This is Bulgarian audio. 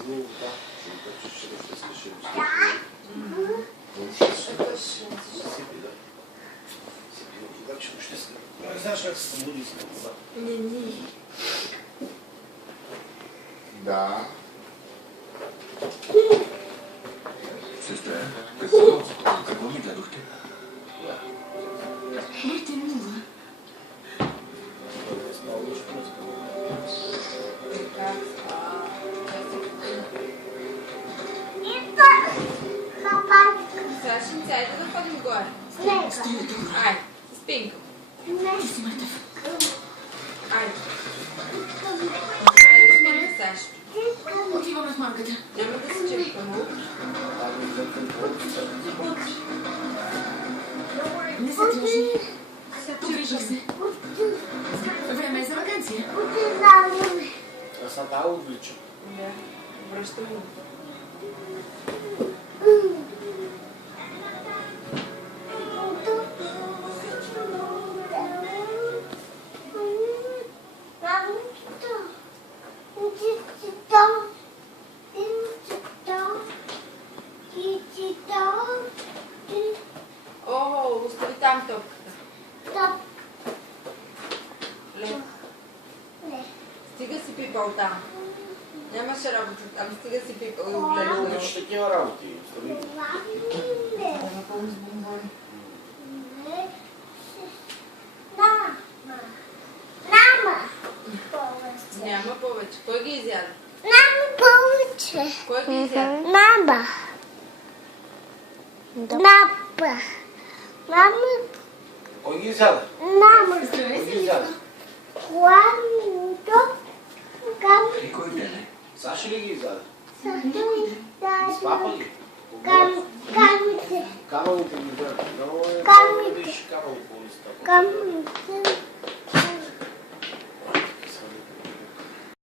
Сигурно да, защото ще сипи, да. Сипи, обаче ще се... Не знаеш как се събуди с това. Не. Да. Сестра, какво ми дадохте? Моите нула. Сашенце, айде да ходим горе. Айде, с Пинко. Ти си мъртъв. Айде. Айде, с Пинко, Сашо. Отиваме в марката. Няма да се чекаме. Не се тръжи. Погрижих се. Време е за вакансия. Аз съм да отвличам. Да, връщам го. О, остави там топката. Ле. Стига си пипал там. Нямаше работа там, стига си пипал и Не огледал. обичаш такива работи. Остави. Да напълни с бомбони. Няма повече. Кой ги изяде? Кой ги изяде? Кой ги изяда? Здравей Кой се, ги изяда? И кой ден? Саша ли ги изяда? Някой ден. С папа ли? Камъните ги изяда. Много е. Камъните. Виж камъни по листа. Камъните.